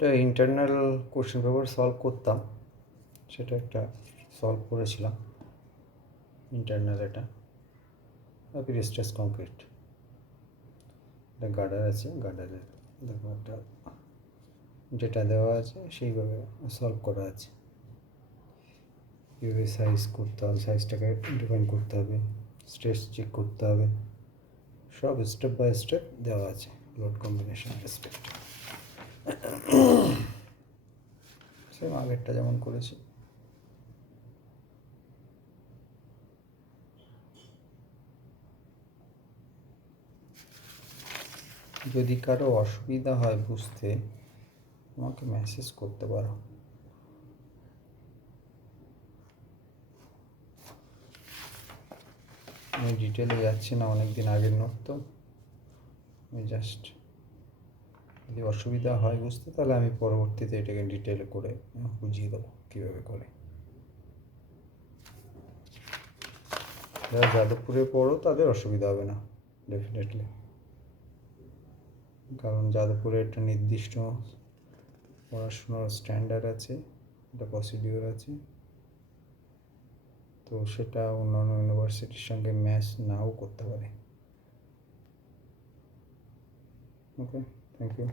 এটা internal question paper solve করতাম, সেটা একটা সলভ করেছিলাম ইন্টারনাল। এটা স্ট্রেস কংক্রিট, একটা গার্ডার আছে, গার্ডারের দেখো একটা যেটা দেওয়া আছে সেইভাবে সলভ করা আছে। কীভাবে সাইজ করতে হবে, সাইজটাকে ডিফাইন করতে হবে, স্ট্রেস চেক করতে হবে, সব স্টেপ বাই স্টেপ দেওয়া আছে লোড কম্বিনেশন রেসপেক্টে। সেম আগেরটা যেমন করেছি। যদি কারো অসুবিধা হয় বুঝতে, আমাকে মেসেজ করতে পারো। আমি ডিটেলে যাচ্ছি না, অনেক দিন আগের নোট তো, আমি জাস্ট যদি অসুবিধা হয় বুঝতে তাহলে আমি পরবর্তীতে এটাকে ডিটেলে করে বুঝিয়ে দেবো কীভাবে করে। যারা যাদবপুরে পড়ো তাদের অসুবিধা হবে না ডেফিনেটলি, কারণ যাদবপুরে একটা নির্দিষ্ট পড়াশোনার স্ট্যান্ডার্ড আছে, একটা প্রসিডিওর আছে, তো সেটা অন্যান্য ইউনিভার্সিটির সঙ্গে ম্যাচ নাও করতে পারে। ওকে, থ্যাংক ইউ।